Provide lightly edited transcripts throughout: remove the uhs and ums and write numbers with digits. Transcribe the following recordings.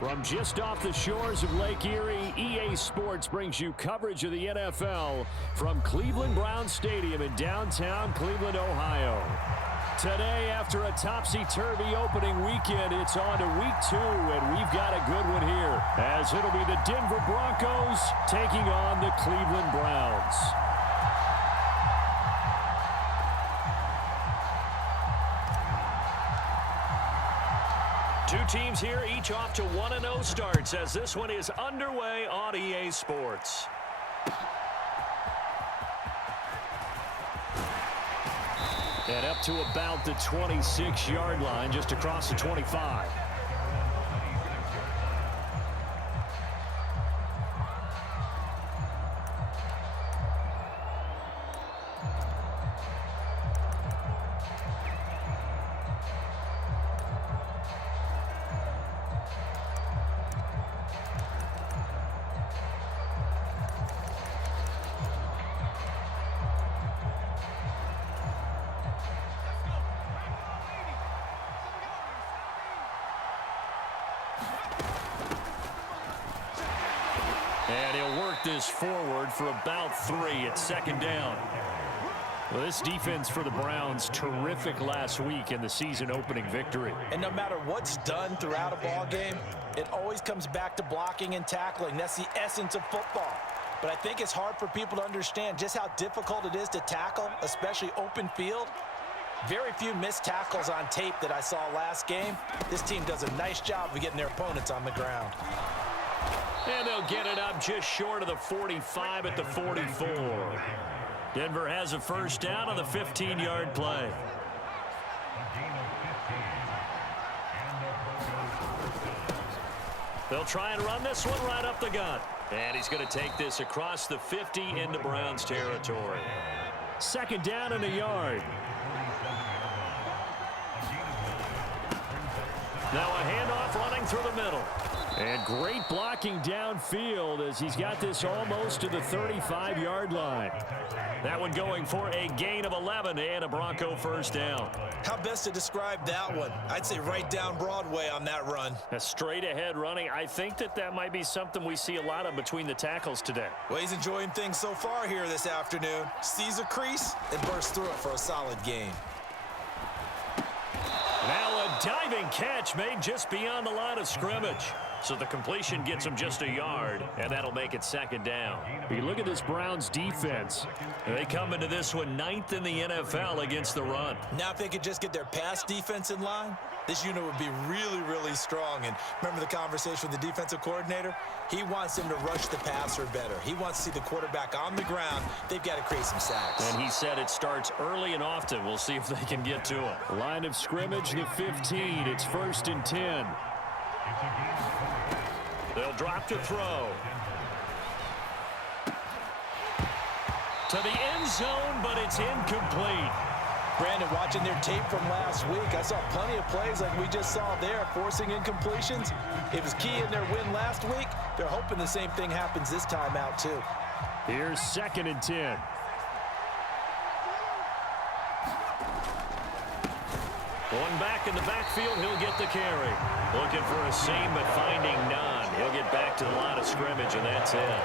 From just off the shores of Lake Erie, EA Sports brings you coverage of the NFL from Cleveland Browns Stadium in downtown Cleveland, Ohio. Today, after a topsy-turvy opening weekend, it's on to week 2, and we've got a good one here, as it'll be the Denver Broncos taking on the Cleveland Browns. Two teams here, each off to 1-0 starts, as this one is underway on EA Sports. And up to about the 26-yard line, just across the 25. And he'll work this forward for about 3 at second down. Well, this defense for the Browns, terrific last week in the season-opening victory. And no matter what's done throughout a ball game, it always comes back to blocking and tackling. That's the essence of football. But I think it's hard for people to understand just how difficult it is to tackle, especially open field. Very few missed tackles on tape that I saw last game. This team does a nice job of getting their opponents on the ground. And they'll get it up just short of the 45 at the 44. Denver has a first down on the 15-yard play. They'll try and run this one right up the gut. And he's going to take this across the 50 into Browns territory. Second down and a yard. Now a handoff running through the middle. And great blocking downfield as he's got this almost to the 35-yard line. That one going for a gain of 11 and a Bronco first down. How best to describe that one? I'd say right down Broadway on that run. A straight ahead running. I think that might be something we see a lot of between the tackles today. Well, he's enjoying things so far here this afternoon. Sees a crease and bursts through it for a solid gain. Now a diving catch made just beyond the line of scrimmage. So the completion gets him just a yard, and that'll make it second down. You look at this Browns defense. They come into this one 9th in the NFL against the run. Now if they could just get their pass defense in line, this unit would be really, really strong. And remember the conversation with the defensive coordinator? He wants them to rush the passer better. He wants to see the quarterback on the ground. They've got to create some sacks. And he said it starts early and often. We'll see if they can get to it. Line of scrimmage, the 15. It's 1st and 10. They'll drop to throw. To the end zone, but it's incomplete. Brandon, watching their tape from last week, I saw plenty of plays like we just saw there, forcing incompletions. It was key in their win last week. They're hoping the same thing happens this time out, too. Here's 2nd and 10. One back in the backfield, he'll get the carry. Looking for a seam, but finding none. He'll get back to the line of scrimmage, and that's it.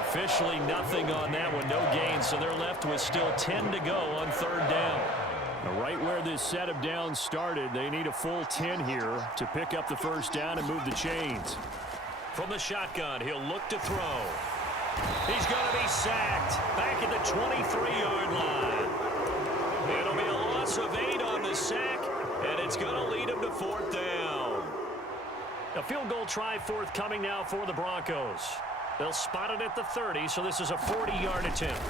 Officially nothing on that one, no gain, so they're left with still 10 to go on 3rd down. Now, right where this set of downs started, they need a full 10 here to pick up the first down and move the chains. From the shotgun, he'll look to throw. He's going to be sacked back at the 23-yard line. It'll be a loss of 8 on the sack, and it's going to lead him to 4th down. A field goal try forthcoming now for the Broncos. They'll spot it at the 30, so this is a 40-yard attempt.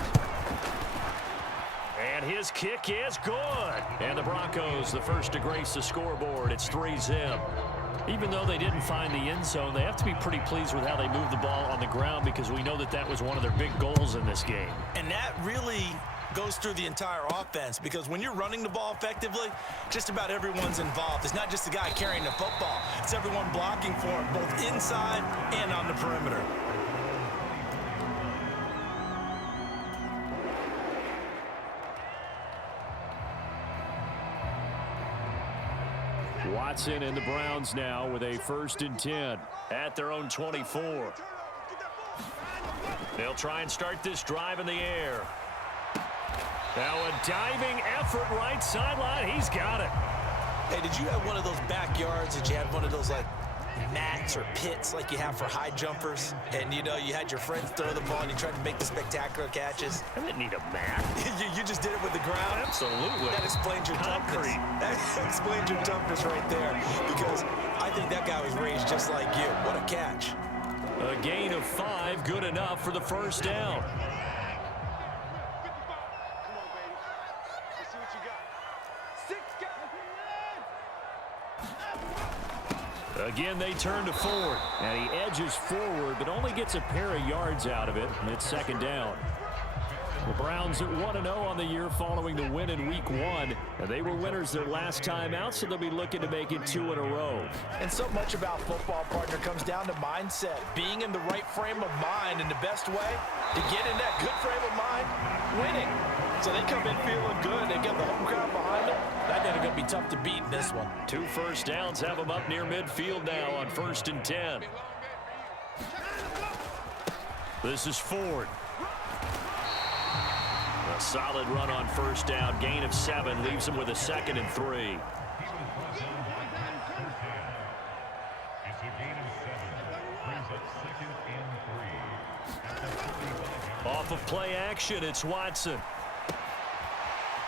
And his kick is good. And the Broncos, the first to grace the scoreboard. It's 3-zip. Even though they didn't find the end zone, they have to be pretty pleased with how they moved the ball on the ground because we know that was one of their big goals in this game. And that really goes through the entire offense because when you're running the ball effectively, just about everyone's involved. It's not just the guy carrying the football. It's everyone blocking for him, both inside and on the perimeter. Watson and the Browns now with a 1st and 10 at their own 24. They'll try and start this drive in the air. Now a diving effort right sideline. He's got it. Hey, did you have one of those backyards that you had one of those like mats or pits like you have for high jumpers? And you know, you had your friends throw the ball and you tried to make the spectacular catches? I didn't need a mat. you just did it with the ground? Absolutely. That explains your toughness. That explains your toughness right there. Because I think that guy was raised just like you. What a catch. A gain of 5, good enough for the 1st down. Again, they turn to Ford, and he edges forward, but only gets a pair of yards out of it, and it's 2nd down. The Browns at 1-0 on the year following the win in Week 1. And they were winners their last time out, so they'll be looking to make it 2 in a row. And so much about football, partner, comes down to mindset. Being in the right frame of mind, and the best way to get in that good frame of mind, winning. So they come in feeling good. They get the home crowd behind them. I think it's going to be tough to beat in this one. 2 first downs have them up near midfield now on 1st and 10. This is Ford. A solid run on 1st down. Gain of 7 leaves him with a 2nd and 3. Off of play action, it's Watson.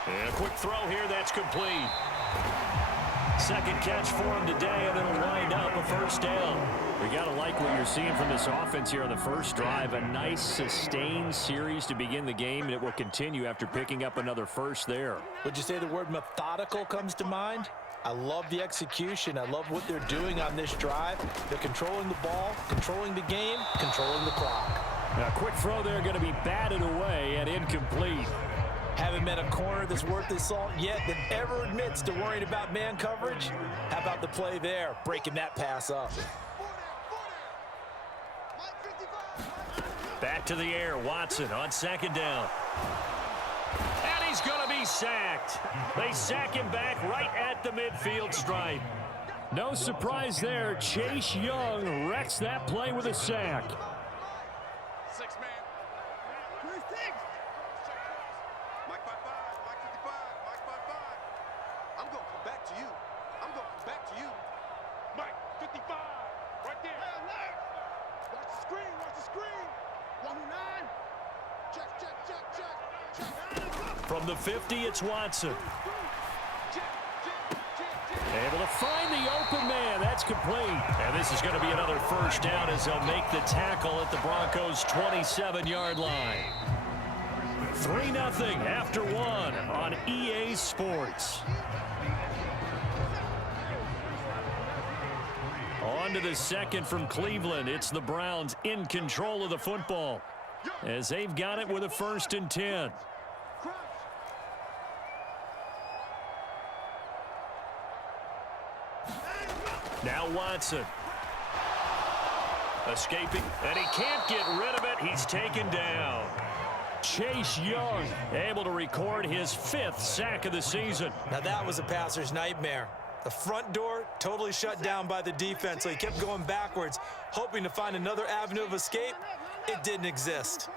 And a quick throw here, that's complete. 2nd catch for him today, and it'll wind up a 1st down. We got to like what you're seeing from this offense here on the first drive. A nice, sustained series to begin the game, and it will continue after picking up another 1st there. Would you say the word methodical comes to mind? I love the execution. I love what they're doing on this drive. They're controlling the ball, controlling the game, controlling the clock. Now, a quick throw there, going to be batted away and incomplete. Haven't met a corner that's worth his salt yet that ever admits to worrying about man coverage. How about the play there, breaking that pass up? Back to the air, Watson on 2nd down. And he's going to be sacked. They sack him back right at the midfield stripe. No surprise there. Chase Young wrecks that play with a sack. 6-man. 3-6. Mike 5-5. Mike 55. Mike 5-5. I'm going to come back to you. I'm going to come back to you. Mike 55. Right there. Watch the screen. Watch the screen. 109. Check, check, check, check. Check. From the 50, it's Watson. Able to find the open man. That's complete. And this is going to be another 1st down as they'll make the tackle at the Broncos' 27-yard line. 3-0 after 1 on EA Sports. On to the 2nd from Cleveland. It's the Browns in control of the football as they've got it with a 1st and 10. Now Watson. Escaping, and he can't get rid of it. He's taken down. Chase Young able to record his 5th sack of the season. Now that was a passer's nightmare. The front door totally shut down by the defense, so he kept going backwards, hoping to find another avenue of escape. It didn't exist.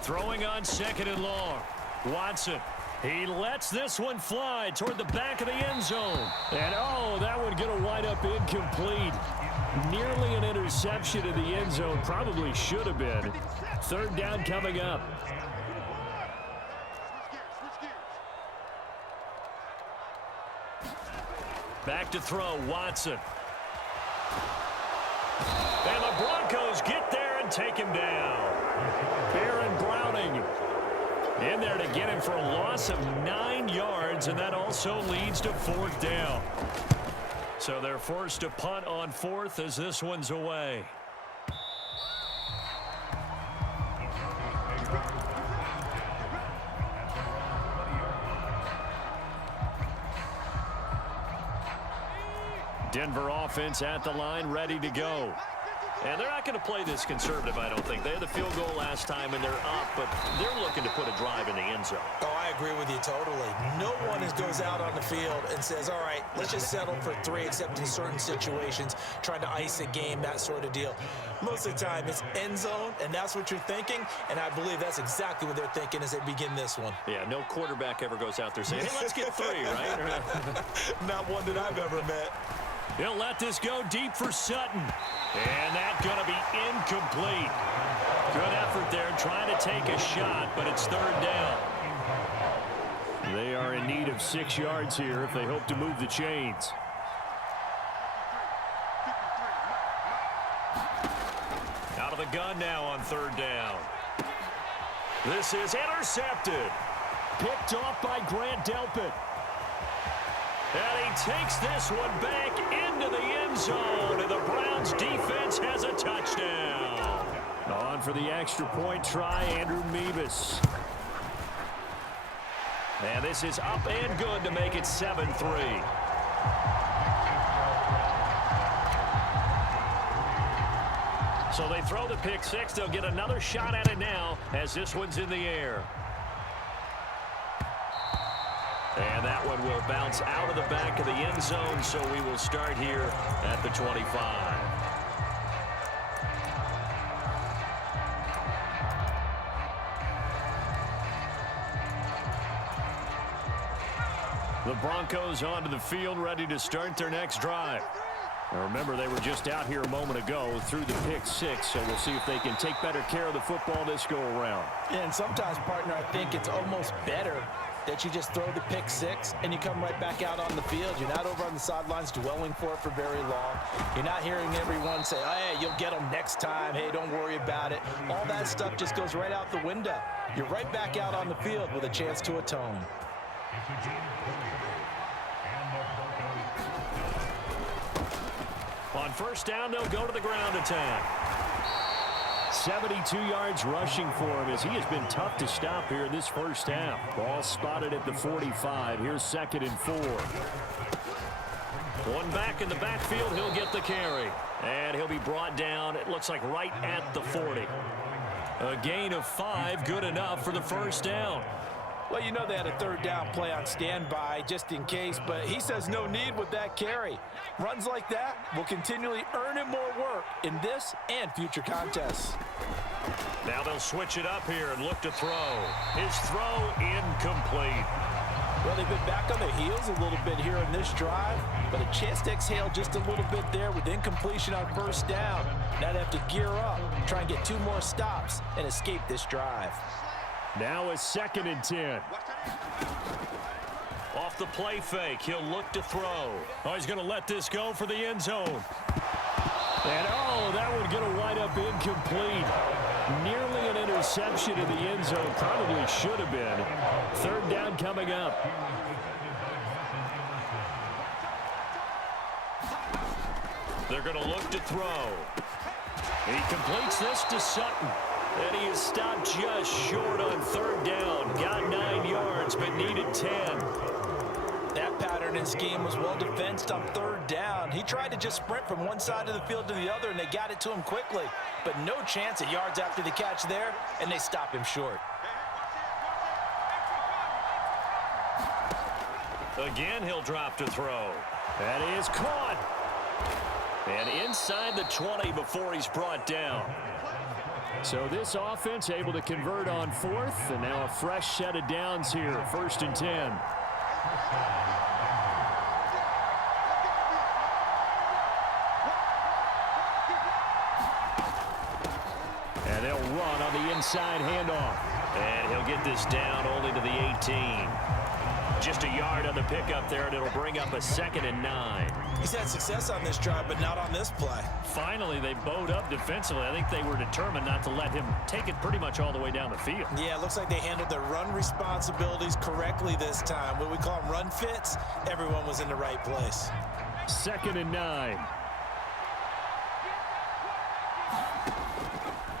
Throwing on 2nd and long. Watson. He lets this one fly toward the back of the end zone. And, oh, that one going to wind up incomplete. Nearly an interception in the end zone. Probably should have been. 3rd down coming up. Back to throw, Watson. And the Broncos get there and take him down. Baron Browning in there to get him for a loss of 9 yards, and that also leads to 4th down. So they're forced to punt on 4th as this one's away. Denver offense at the line, ready to go. And they're not going to play this conservative, I don't think. They had the field goal last time, and they're up, but they're looking to put a drive in the end zone. Oh, I agree with you totally. No one goes out on the field and says, all right, let's just settle for 3, except in certain situations, trying to ice a game, that sort of deal. Most of the time, it's end zone, and that's what you're thinking, and I believe that's exactly what they're thinking as they begin this one. Yeah, no quarterback ever goes out there saying, hey, let's get 3, right? Not one that I've ever met. He'll let this go deep for Sutton. And that's going to be incomplete. Good effort there trying to take a shot, but it's 3rd down. They are in need of 6 yards here if they hope to move the chains. Out of the gun now on 3rd down. This is intercepted. Picked off by Grant Delpit. And he takes this one back into the end zone, and the Browns defense has a touchdown. On for the extra point try, Andrew Meebus. And this is up and good to make it 7-3. So they throw the pick 6. They'll get another shot at it now as this one's in the air. And that one will bounce out of the back of the end zone, so we will start here at the 25. The Broncos onto the field, ready to start their next drive. Now remember, they were just out here a moment ago through the pick 6, so we'll see if they can take better care of the football this go-around. And sometimes, partner, I think it's almost better that you just throw the pick 6 and you come right back out on the field. You're not over on the sidelines dwelling for it for very long. You're not hearing everyone say, oh, hey, you'll get them next time. Hey, don't worry about it. All that stuff just goes right out the window. You're right back out on the field with a chance to atone. On 1st down, they'll go to the ground attack. 72 yards rushing for him as he has been tough to stop here in this 1st half. Ball spotted at the 45. Here's 2nd and 4. One back in the backfield. He'll get the carry. And he'll be brought down, it looks like, right at the 40. A gain of 5, good enough for the 1st down. Well, you know they had a 3rd down play on standby just in case, but he says no need with that carry. Runs like that will continually earn him more work in this and future contests. Now they'll switch it up here and look to throw. His throw incomplete. Well, they've been back on their heels a little bit here in this drive, but a chance to exhale just a little bit there with incompletion on 1st down. Now they have to gear up, try and get 2 more stops, and escape this drive. Now it's 2nd and 10. Off the play fake, he'll look to throw. Oh, he's going to let this go for the end zone. And, oh, that one going to wind up incomplete. Nearly an interception in the end zone. Probably should have been. 3rd down coming up. They're going to look to throw. He completes this to Sutton. And he is stopped just short on 3rd down. Got 9 yards, but needed 10. That pattern and scheme was well defensed on 3rd down. He tried to just sprint from one side of the field to the other, and they got it to him quickly. But no chance at yards after the catch there, and they stop him short. Again, he'll drop to throw. That is caught. And inside the 20 before he's brought down. So this offense able to convert on 4th, and now a fresh set of downs here, 1st and 10. And they'll run on the inside handoff. And he'll get this down only to the 18. Just a yard on the pickup there, and it'll bring up a 2nd and 9. He's had success on this drive, but not on this play. Finally, they bowed up defensively. I think they were determined not to let him take it pretty much all the way down the field. Yeah, it looks like they handled their run responsibilities correctly this time. What we call them run fits, everyone was in the right place. 2nd and 9.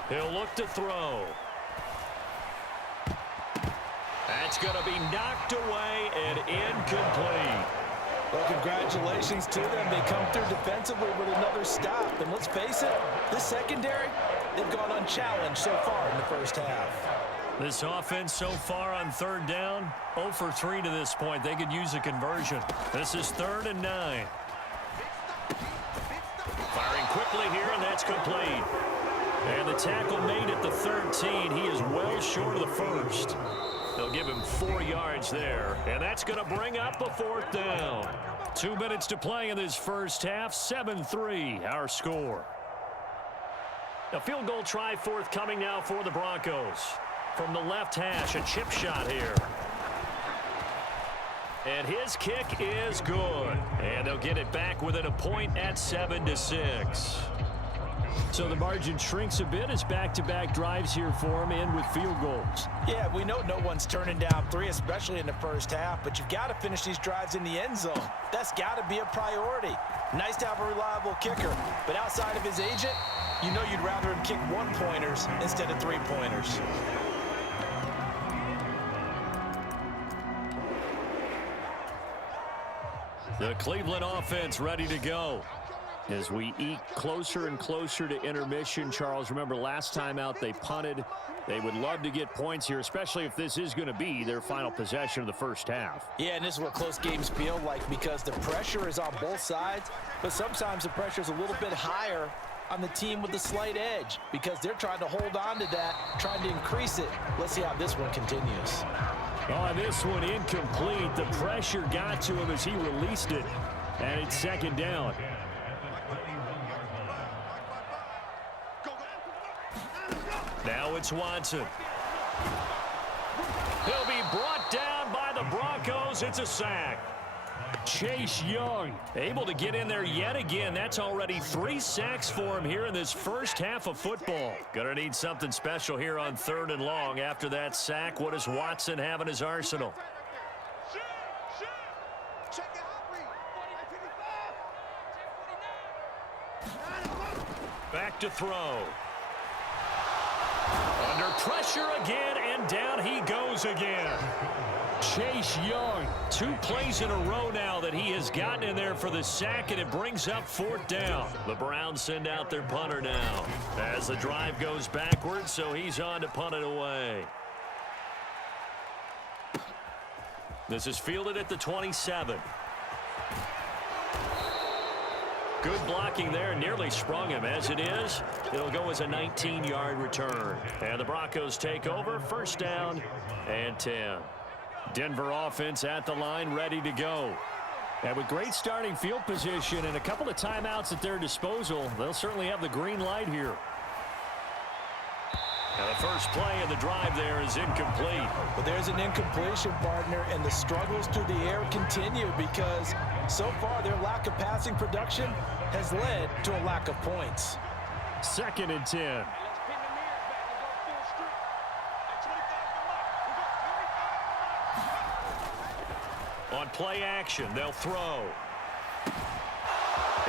He'll look to throw. That's going to be knocked away and incomplete. Well, congratulations to them. They come through defensively with another stop. And let's face it, this secondary, they've gone unchallenged so far in the 1st half. This offense so far on third down, 0 for 3 to this point. They could use a conversion. This is 3rd and 9. Firing quickly here, and that's complete. And the tackle made at the 13. He is well short of the first. They'll give him 4 yards there, and that's going to bring up a 4th down. 2 minutes to play in this first half. 7-3, our score. A field goal try forthcoming now for the Broncos. From the left hash, a chip shot here. And his kick is good. And they'll get it back within a point at 7-6. So the margin shrinks a bit as back-to-back drives here for him, and with field goals. Yeah, we know no one's turning down 3, especially in the first half, but you've got to finish these drives in the end zone. That's got to be a priority. Nice to have a reliable kicker, but outside of his agent, you know you'd rather him kick 1-pointers instead of 3-pointers. The Cleveland offense ready to go. As we eke closer and closer to intermission, Charles, remember last time out they punted. They would love to get points here, especially if this is going to be their final possession of the first half. Yeah, and this is what close games feel like because the pressure is on both sides, but sometimes the pressure is a little bit higher on the team with the slight edge because they're trying to hold on to that, trying to increase it. Let's see how this one continues. Oh, this one incomplete. The pressure got to him as he released it, and it's 2nd down. Now it's Watson. He'll be brought down by the Broncos. It's a sack. Chase Young able to get in there yet again. That's already 3 sacks for him here in this first half of football. Gonna need something special here on 3rd and long. After that sack, what does Watson have in his arsenal? Back to throw. Under pressure again, and down he goes again. Chase Young, 2 plays in a row now that he has gotten in there for the sack, and it brings up 4th down. The Browns send out their punter now as the drive goes backwards, so he's on to punt it away. This is fielded at the 27. Good blocking there, nearly sprung him. As it is, it'll go as a 19-yard return. And the Broncos take over, 1st down and 10. Denver offense at the line, ready to go. And with great starting field position and a couple of timeouts at their disposal, they'll certainly have the green light here. And the first play of the drive there is incomplete. But there's an incompletion, partner, and the struggles through the air continue because so far their lack of passing production has led to a lack of points. 2nd and 10. On play action, they'll throw.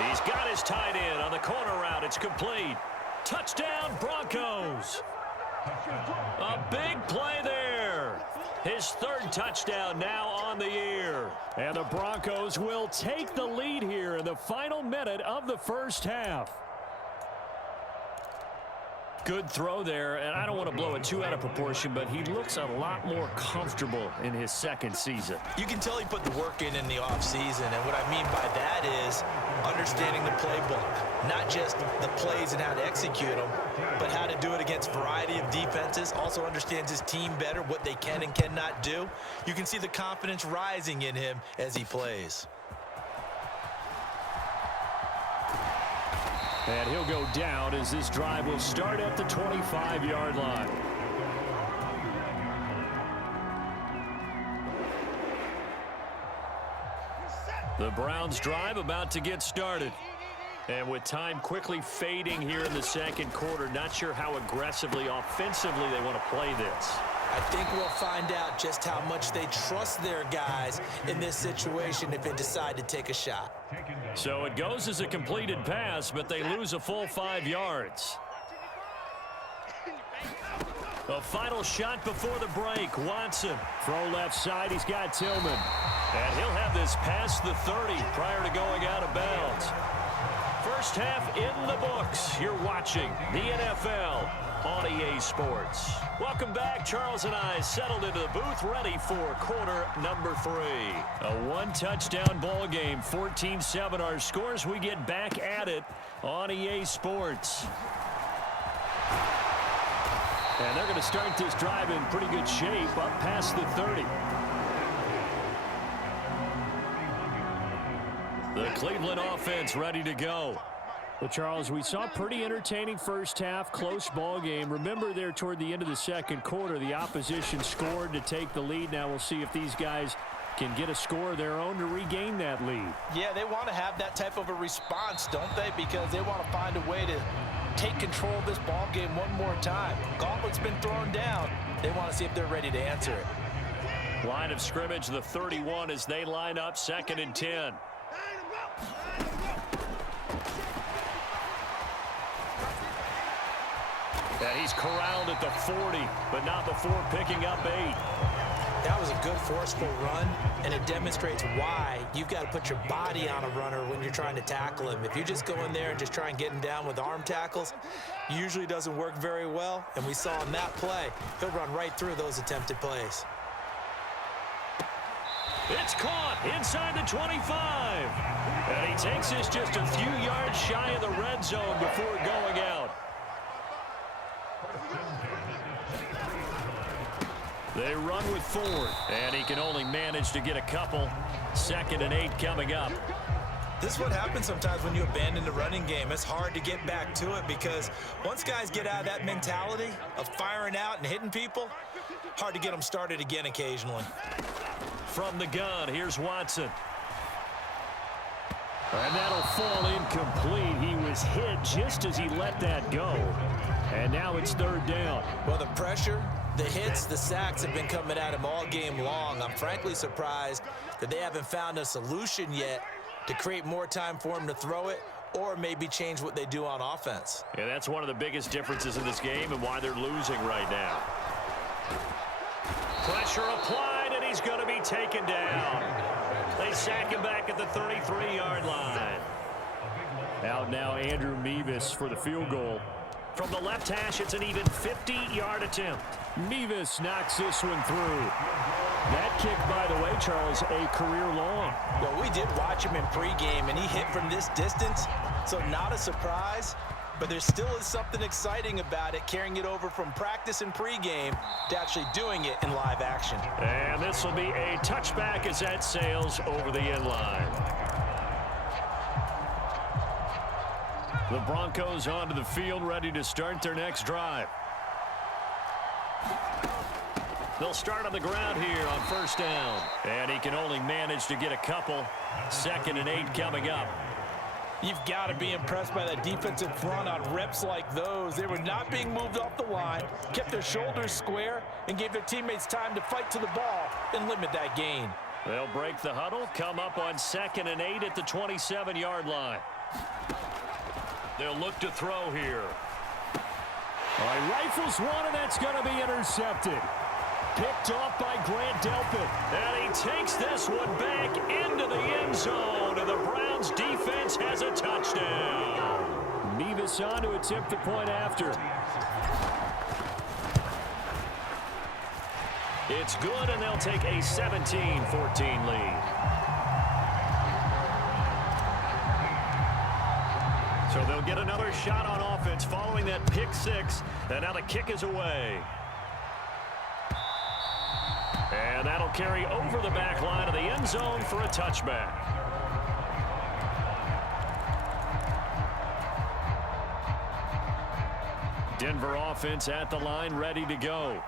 He's got his tight end on the corner route. It's complete. Touchdown, Broncos. A big play there. His 3rd touchdown now on the year. And the Broncos will take the lead here in the final minute of the first half. Good throw there, and I don't want to blow it too out of proportion, but he looks a lot more comfortable in his 2nd season. You can tell he put the work in the offseason, and what I mean by that is understanding the playbook. Not just the plays and how to execute them, but how to do it against a variety of defenses. Also understands his team better, what they can and cannot do. You can see the confidence rising in him as he plays. And he'll go down as this drive will start at the 25-yard line. The Browns drive about to get started. And with time quickly fading here in the 2nd quarter, not sure how aggressively, offensively they want to play this. I think we'll find out just how much they trust their guys in this situation if they decide to take a shot. So it goes as a completed pass, but they lose a full 5 yards. A final shot before the break. Watson, throw left side. He's got Tillman. And he'll have this past the 30 prior to going out of bounds. First half in the books. You're watching the NFL on EA Sports. Welcome back. Charles and I settled into the booth, ready for quarter number 3. A one-touchdown ball game, 14-7 our scores. We get back at it on EA Sports. And they're going to start this drive in pretty good shape, up past the 30. The Cleveland offense ready to go. Well, Charles, we saw a pretty entertaining first half, close ball game. Remember there toward the end of the second quarter, the opposition scored to take the lead. Now we'll see if these guys can get a score of their own to regain that lead. Yeah, they want to have that type of a response, don't they? Because they want to find a way to take control of this ball game one more time. Gauntlet's been thrown down. They want to see if they're ready to answer it. Line of scrimmage, the 31 as they line up, 2nd and 10. And he's corralled at the 40, but not before picking up 8. That was a good forceful run, and it demonstrates why you've got to put your body on a runner when you're trying to tackle him. If you just go in there and just try and get him down with arm tackles, usually doesn't work very well, and we saw in that play, he'll run right through those attempted plays. It's caught inside the 25. And he takes this just a few yards shy of the red zone before going out. They run with 4, and he can only manage to get a couple. 2nd and 8 coming up. This is what happens sometimes when you abandon the running game. It's hard to get back to it because once guys get out of that mentality of firing out and hitting people, hard to get them started again occasionally. From the gun, here's Watson. And that'll fall incomplete. He was hit just as he let that go. And now it's 3rd down. Well, the pressure, the hits, the sacks have been coming at him all game long. I'm frankly surprised that they haven't found a solution yet to create more time for him to throw it or maybe change what they do on offense. Yeah, that's one of the biggest differences in this game and why they're losing right now. Pressure applied, and he's going to be taken down. They sack him back at the 33-yard line. Out now, Andrew Mevis for the field goal. From the left hash, it's an even 50-yard attempt. Mevis knocks this one through. That kick, by the way, Charles, a career long. Well, we did watch him in pregame, and he hit from this distance, so not a surprise. But there still is something exciting about it, carrying it over from practice and pregame to actually doing it in live action. And this will be a touchback as that sails over the end line. The Broncos onto the field, ready to start their next drive. They'll start on the ground here on 1st down. And he can only manage to get a couple. 2nd and 8 coming up. You've got to be impressed by that defensive front on reps like those. They were not being moved off the line, kept their shoulders square, and gave their teammates time to fight to the ball and limit that gain. They'll break the huddle, come up on 2nd and 8 at the 27-yard line. They'll look to throw here. All right, rifles one, and that's going to be intercepted. Picked off by Grant Delpit. And he takes this one back into the end zone, and the Browns defense has a touchdown. Mevis on to attempt the point after. It's good, and they'll take a 17-14 lead. So they'll get another shot on offense following that pick 6, and now the kick is away. And that'll carry over the back line of the end zone for a touchback. Denver offense at the line, ready to go.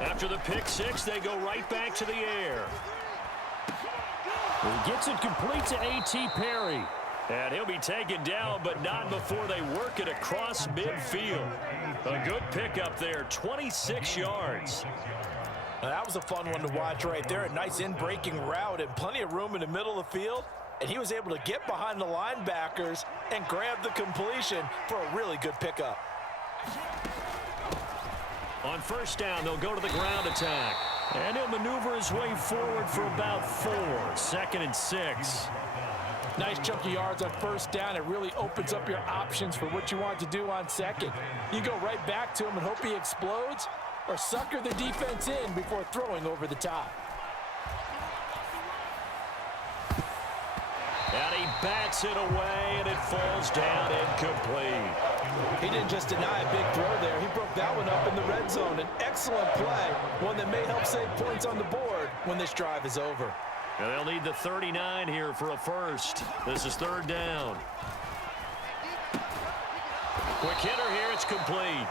After the pick 6, they go right back to the air. He gets it complete to A.T. Perry. And he'll be taken down, but not before they work it across midfield. A good pickup there, 26 yards. Now, that was a fun one to watch right there. A nice in-breaking route and plenty of room in the middle of the field. And he was able to get behind the linebackers and grab the completion for a really good pickup. On 1st down, they'll go to the ground attack. And he'll maneuver his way forward for about 4. 2nd and 6. Nice chunk of yards on first down. It really opens up your options for what you want to do on second. You go right back to him and hope he explodes, or sucker the defense in before throwing over the top. And he bats it away, and it falls down incomplete. He didn't just deny a big throw there. He broke that one up in the red zone. An excellent play, one that may help save points on the board when this drive is over. And they'll need the 39 here for a first. This is 3rd down. Quick hitter here. It's complete.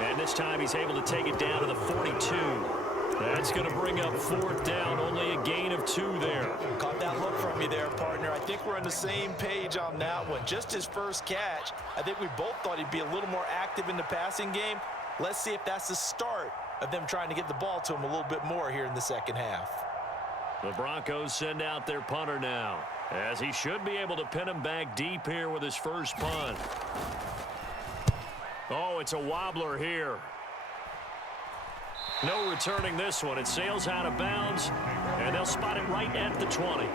And this time he's able to take it down to the 42. That's going to bring up 4th down. Only a gain of 2 there. Caught that look from you there, partner. I think we're on the same page on that one. Just his first catch. I think we both thought he'd be a little more active in the passing game. Let's see if that's the start of them trying to get the ball to him a little bit more here in the second half. The Broncos send out their punter now, as he should be able to pin him back deep here with his first punt. Oh, it's a wobbler here. No returning this one. It sails out of bounds, and they'll spot it right at the 20.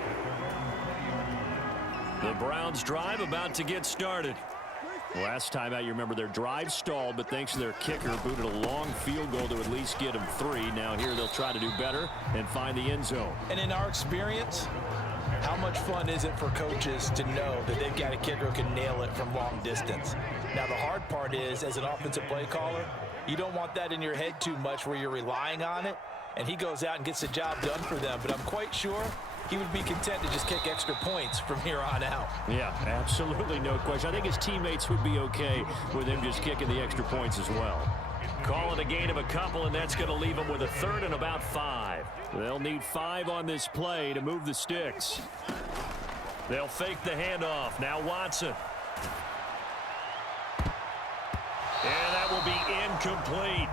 The Browns drive about to get started. Last time out, you remember their drive stalled, but thanks to their kicker, booted a long field goal to at least get them 3. Now here they'll try to do better and find the end zone. And in our experience, how much fun is it for coaches to know that they've got a kicker who can nail it from long distance? Now, the hard part is, as an offensive play caller, you don't want that in your head too much where you're relying on it, and he goes out and gets the job done for them. But I'm quite sure he would be content to just kick extra points from here on out. Yeah, absolutely no question. I think his teammates would be okay with him just kicking the extra points as well. Call it a gain of a couple, and that's going to leave them with a 3rd and about 5. They'll need 5 on this play to move the sticks. They'll fake the handoff. Now Watson. And that will be incomplete.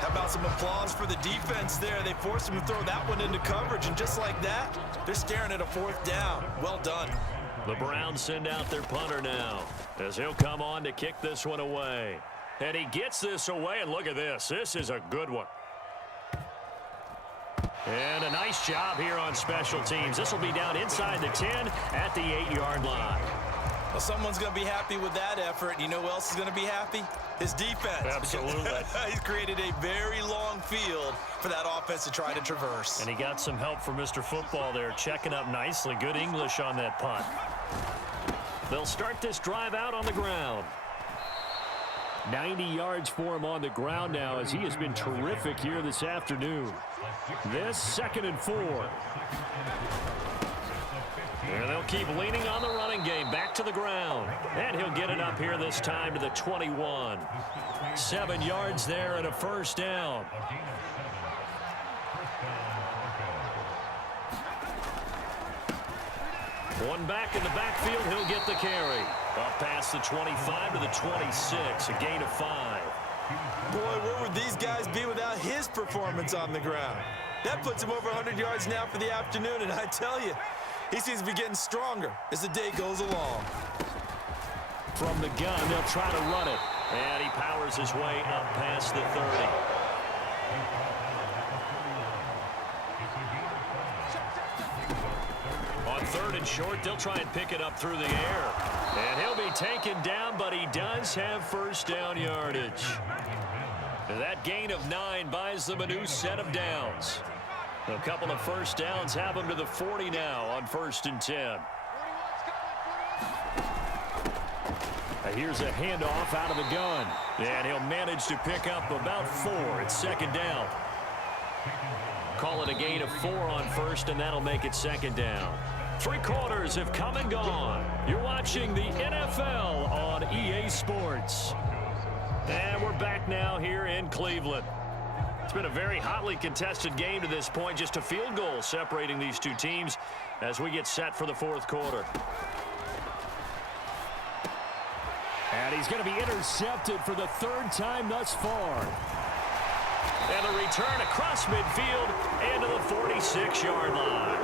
How about some applause for the defense there? They forced him to throw that one into coverage, and just like that, they're staring at a 4th down. Well done. The Browns send out their punter now, as he'll come on to kick this one away. And he gets this away, and look at this. This is a good one. And a nice job here on special teams. This will be down inside the 10 at the 8-yard line. Well, someone's going to be happy with that effort. You know who else is going to be happy? His defense. Absolutely. He's created a very long field for that offense to try to traverse. And he got some help from Mr. Football there, checking up nicely. Good English on that punt. They'll start this drive out on the ground. 90 yards for him on the ground now, as he has been terrific here this afternoon. This 2nd and 4. And they'll keep leaning on the running game. Back to the ground. And he'll get it up here this time to the 21. 7 yards there and a 1st down. One back in the backfield. He'll get the carry. Up past the 25 to the 26. A gain of 5. Boy, where would these guys be without his performance on the ground? That puts him over 100 yards now for the afternoon, and I tell you, he seems to be getting stronger as the day goes along. From the gun, they'll try to run it. And he powers his way up past the 30. On 3rd and short, they'll try and pick it up through the air. And he'll be taken down, but he does have 1st down yardage. That gain of 9 buys them a new set of downs. A couple of 1st downs have them to the 40 now on 1st and 10. Here's a handoff out of the gun. And he'll manage to pick up about 4. It's 2nd down. Call it a gain of 4 on 1st, and that'll make it 2nd down. 3 quarters have come and gone. You're watching the NFL on EA Sports. And we're back now here in Cleveland. It's been a very hotly contested game to this point. Just a field goal separating these two teams as we get set for the 4th quarter. And he's going to be intercepted for the 3rd time thus far. And a return across midfield into the 46-yard line.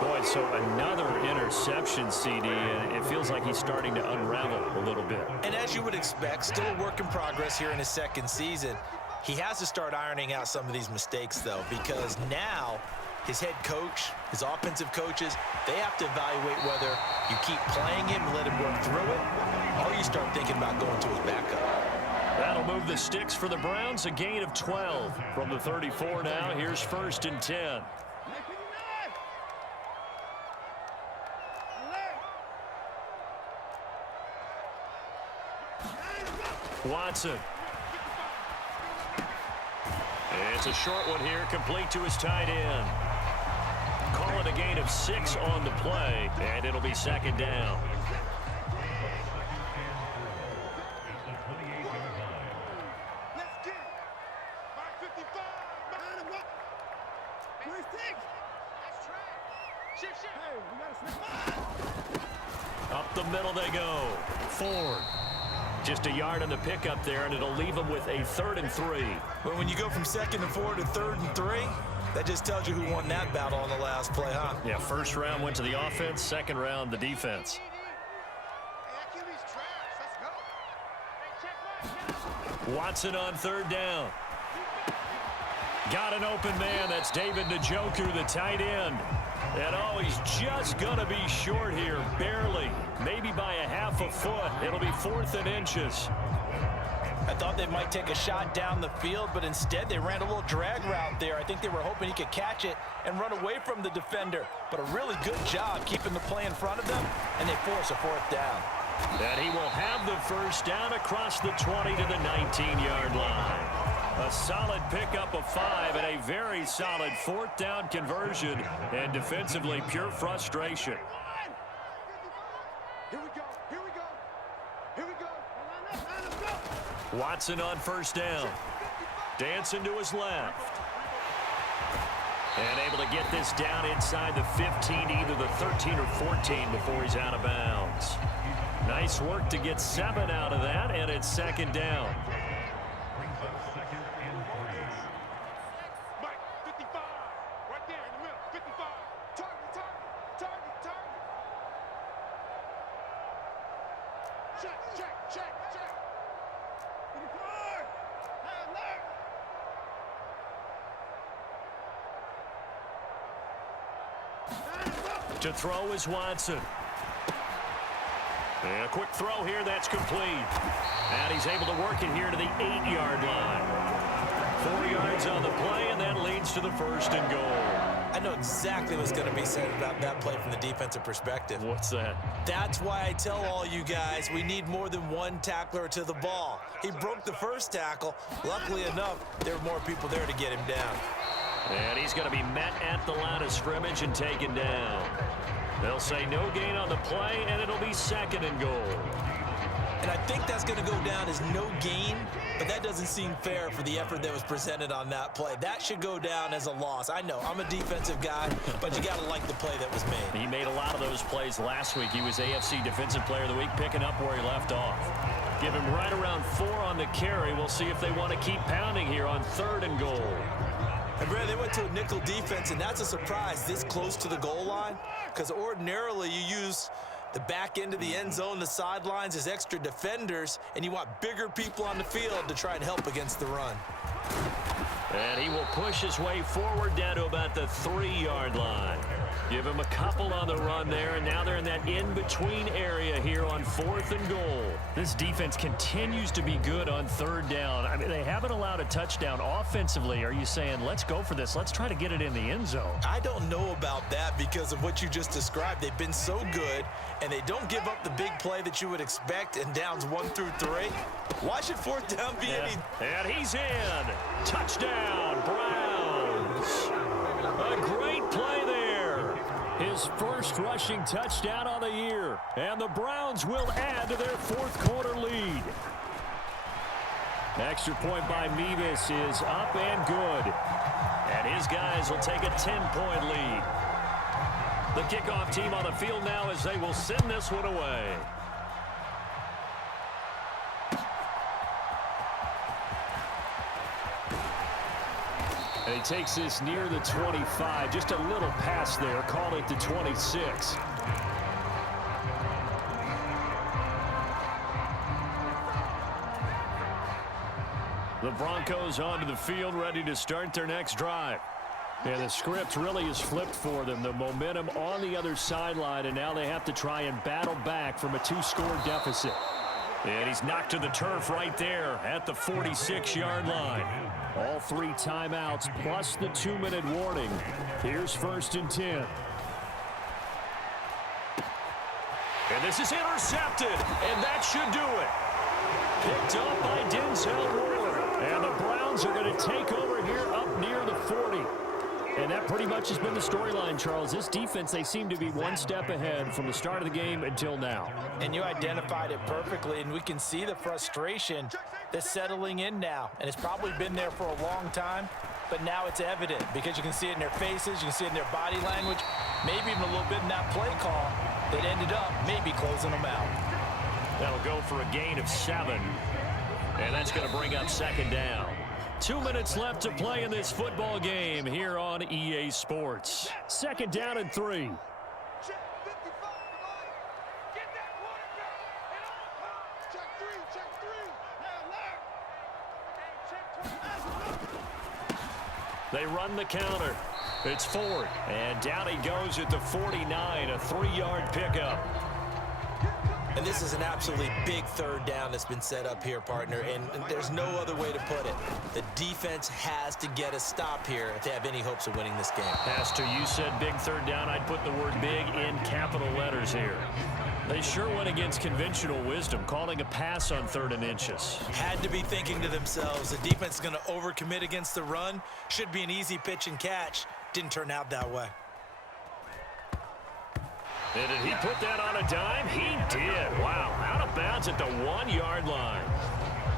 Boy, so another interception, CD, and it feels like he's starting to unravel a little bit. And as you would expect, still a work in progress here in his 2nd season. He has to start ironing out some of these mistakes, though, because now his head coach, his offensive coaches, they have to evaluate whether you keep playing him and let him work through it, or you start thinking about going to his backup. That'll move the sticks for the Browns, a gain of 12 from the 34 now. Here's 1st and 10. Watson. It's a short one here, complete to his tight end. Call it a gain of 6 on the play, and it'll be 2nd down. Up the middle they go. Ford. Just a yard on the pickup there, and it'll leave them with a 3rd and 3. Well, when you go from 2nd and 4 to 3rd and 3, that just tells you who won that battle on the last play, huh? Yeah, 1st round went to the offense, 2nd round the defense. Watson on 3rd down. Got an open man. That's David Njoku, the tight end. And oh, he's just going to be short here, barely. Maybe by a half a foot. It'll be 4th and inches. I thought they might take a shot down the field, but instead they ran a little drag route there. I think they were hoping he could catch it and run away from the defender. But a really good job keeping the play in front of them, and they force a 4th down. And he will have the 1st down across the 20 to the 19-yard line. A solid pickup of 5 and a very solid 4th down conversion, and defensively pure frustration. Here we go. Here we go. Here we go. Watson on 1st down. Dancing to his left. And able to get this down inside the 15, either the 13 or 14 before he's out of bounds. Nice work to get 7 out of that, and it's 2nd down. Mike, 55. Right there in the middle. 55. Target. Check. In the car. To throw is Watson. And a quick throw here, that's complete. And he's able to work it here to the 8-yard line. 4 yards on the play, and that leads to the 1st and goal. I know exactly what's going to be said about that play from the defensive perspective. What's that? That's why I tell all you guys we need more than one tackler to the ball. He broke the 1st tackle. Luckily enough, there were more people there to get him down. And he's going to be met at the line of scrimmage and taken down. They'll say no gain on the play, and it'll be 2nd and goal. And I think that's going to go down as no gain, but that doesn't seem fair for the effort that was presented on that play. That should go down as a loss. I know, I'm a defensive guy, but you got to like the play that was made. He made a lot of those plays last week. He was AFC Defensive Player of the Week, picking up where he left off. Give him right around 4 on the carry. We'll see if they want to keep pounding here on 3rd and goal. And Brad, they went to a nickel defense, and that's a surprise this close to the goal line, because ordinarily you use the back end of the end zone, the sidelines as extra defenders, and you want bigger people on the field to try and help against the run. And he will push his way forward down to about the 3-yard line. Give him a couple on the run there, and now they're in that in-between area here on 4th and goal. This defense continues to be good on 3rd down. I mean, they haven't allowed a touchdown offensively. Are you saying, let's go for this? Let's try to get it in the end zone. I don't know about that because of what you just described. They've been so good, and they don't give up the big play that you would expect in downs 1 through 3. Why should 4th down be any... And he's in. Touchdown, Browns. A great play there. His 1st rushing touchdown on the year. And the Browns will add to their 4th quarter lead. Extra point by Mevis is up and good. And his guys will take a 10-point lead. The kickoff team on the field now as they will send this one away. And he takes this near the 25. Just a little pass there. Call it the 26. The Broncos onto the field, ready to start their next drive. And the script really is flipped for them. The momentum on the other sideline, and now they have to try and battle back from a 2-score deficit. And he's knocked to the turf right there at the 46-yard line. All 3 timeouts plus the 2-minute warning. Here's 1st and 10. And this is intercepted, and that should do it. Picked up by Denzel Ward. And the Browns are going to take over here up near the 40. And that pretty much has been the storyline, Charles. This defense, they seem to be one step ahead from the start of the game until now. And you identified it perfectly, and we can see the frustration that's settling in now. And it's probably been there for a long time, but now it's evident because you can see it in their faces, you can see it in their body language, maybe even a little bit in that play call that ended up maybe closing them out. That'll go for a gain of 7, and that's going to bring up 2nd down. 2 minutes left to play in this football game here on EA Sports. 2nd down and 3. They run the counter. It's Ford, and down he goes at the 49, a 3-yard pickup. And this is an absolutely big 3rd down that's been set up here, partner, and there's no other way to put it. The defense has to get a stop here if they have any hopes of winning this game. Has to. You said big 3rd down. I'd put the word big in capital letters here. They sure went against conventional wisdom, calling a pass on 3rd and inches. Had to be thinking to themselves, the defense is going to overcommit against the run. Should be an easy pitch and catch. Didn't turn out that way. And did he put that on a dime? He did. Wow, out of bounds at the 1-yard line.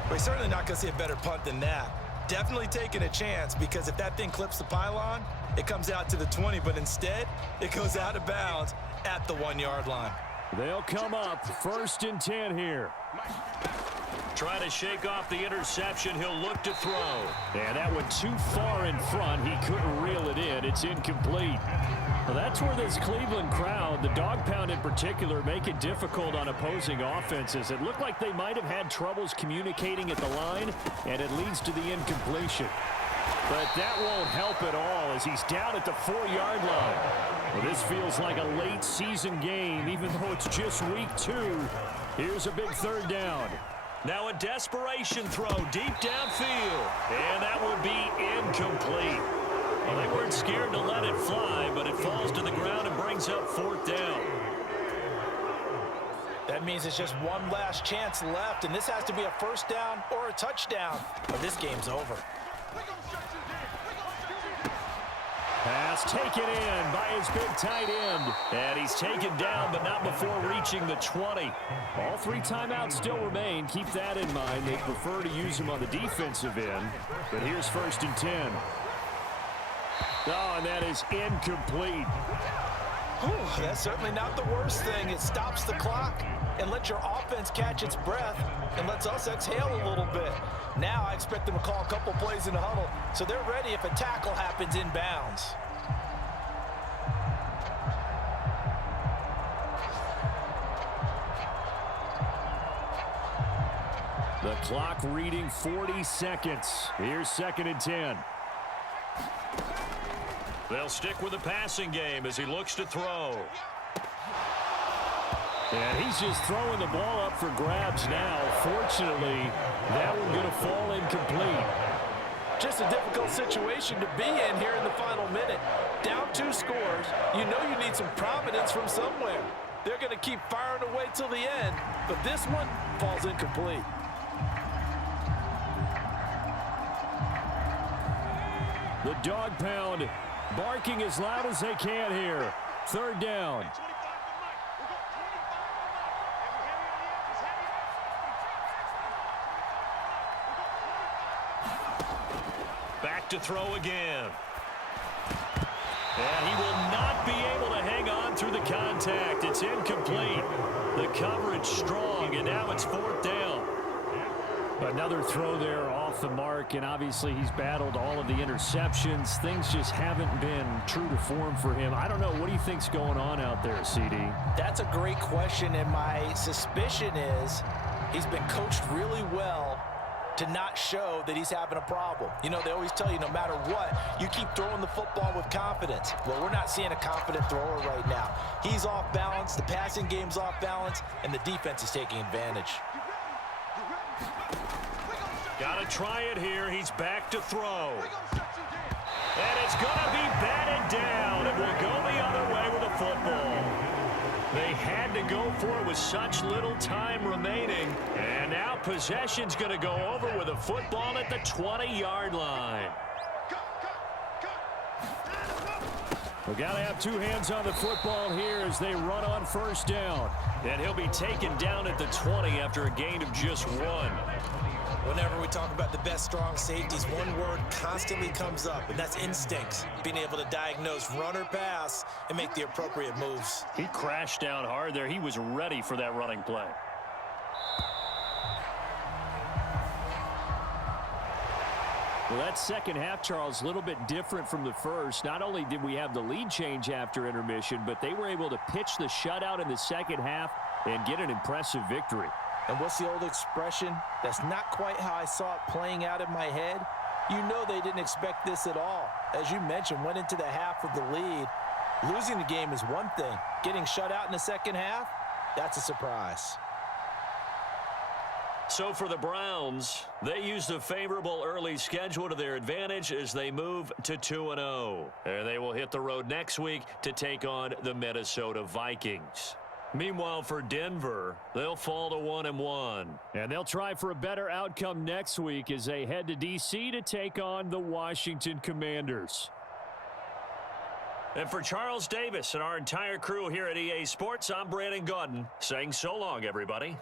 We're certainly not going to see a better punt than that. Definitely taking a chance, because if that thing clips the pylon, it comes out to the 20, but instead, it goes out of bounds at the 1-yard line. They'll come up 1st and 10 here. Trying to shake off the interception. He'll look to throw. And that went too far in front. He couldn't reel it in. It's incomplete. Well, that's where this Cleveland crowd, the dog pound in particular, make it difficult on opposing offenses. It looked like they might have had troubles communicating at the line, and it leads to the incompletion. But that won't help at all as he's down at the 4-yard line. Well, this feels like a late season game, even though it's just week 2. Here's a big 3rd down. Now a desperation throw deep downfield, and that would be incomplete. Well, they weren't scared to let it fly, but it falls to the ground and brings up 4th down. That means it's just one last chance left, and this has to be a 1st down or a touchdown, or this game's over. Pass taken in by his big tight end. And he's taken down, but not before reaching the 20. All 3 timeouts still remain. Keep that in mind. They prefer to use him on the defensive end. But here's 1st and 10. Oh, and that is incomplete. Whew, that's certainly not the worst thing. It stops the clock and lets your offense catch its breath and lets us exhale a little bit. Now I expect them to call a couple plays in the huddle, so they're ready if a tackle happens in bounds. The clock reading 40 seconds. Here's 2nd and 10. They'll stick with the passing game as he looks to throw. And he's just throwing the ball up for grabs now. Fortunately, that one going to fall incomplete. Just a difficult situation to be in here in the final minute. Down 2 scores, you know you need some providence from somewhere. They're going to keep firing away till the end, but this one falls incomplete. The dog pound barking as loud as they can here. 3rd down. Back to throw again. And he will not be able to hang on through the contact. It's incomplete. The coverage strong, and now it's 4th down. Another throw there off the mark, and obviously he's battled all of the interceptions. Things just haven't been true to form for him. I don't know. What do you think's going on out there, CD? That's a great question, and my suspicion is he's been coached really well to not show that he's having a problem. You know, they always tell you no matter what, you keep throwing the football with confidence. Well, we're not seeing a confident thrower right now. He's off balance, the passing game's off balance, and the defense is taking advantage. Got to try it here. He's back to throw. And it's going to be batted down. It will go the other way with the football. They had to go for it with such little time remaining. And now possession's going to go over with a football at the 20-yard line. We've got to have two hands on the football here as they run on first down. And he'll be taken down at the 20 after a gain of just 1. Whenever we talk about the best strong safeties, one word constantly comes up, and that's instincts. Being able to diagnose run or pass and make the appropriate moves. He crashed down hard there. He was ready for that running play. Well, that second half, Charles, a little bit different from the first. Not only did we have the lead change after intermission, but they were able to pitch the shutout in the second half and get an impressive victory. And what's the old expression? That's not quite how I saw it playing out in my head. You know they didn't expect this at all. As you mentioned, went into the half with the lead. Losing the game is one thing. Getting shut out in the second half, that's a surprise. So for the Browns, they used a favorable early schedule to their advantage as they move to 2-0. And they will hit the road next week to take on the Minnesota Vikings. Meanwhile, for Denver, they'll fall to 1-1. And they'll try for a better outcome next week as they head to D.C. to take on the Washington Commanders. And for Charles Davis and our entire crew here at EA Sports, I'm Brandon Gaudin saying so long, everybody.